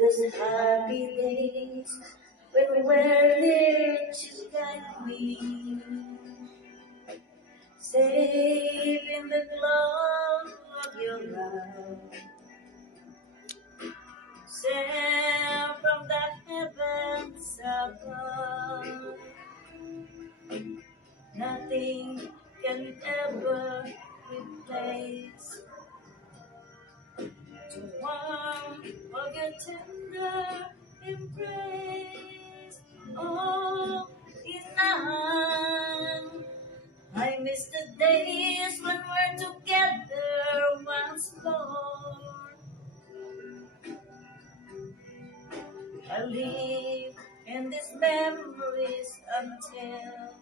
those happy days when we're near to guide me, safe in the glow of your love, sent from the heavens above. Nothing can ever replace the warmth of your tender embrace. Oh, enough. I miss the days when we're together once more. I live in these memories until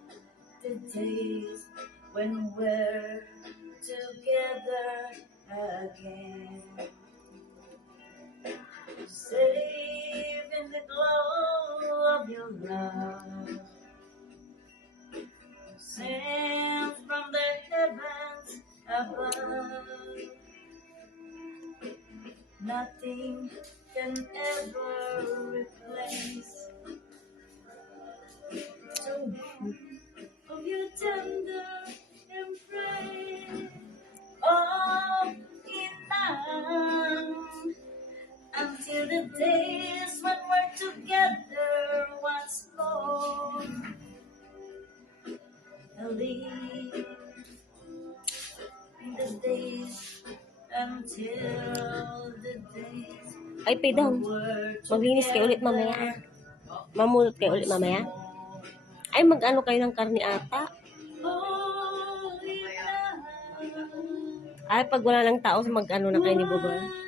the days when we're together again. Safe in the glow of your love, sent from the heavens above. Nothing can ever replace the warmth of your tender embrace. Oh, enough. Until the days when we're together once more. I'll live in the days until the days. Ay, Pidong. Maglinis kayo ulit mamaya. Mamulot kayo ulit mamaya. Ay, mag-ano kayo ng karni ata. Ay, pag wala lang tao, mag-ano na kayo ni Bubba.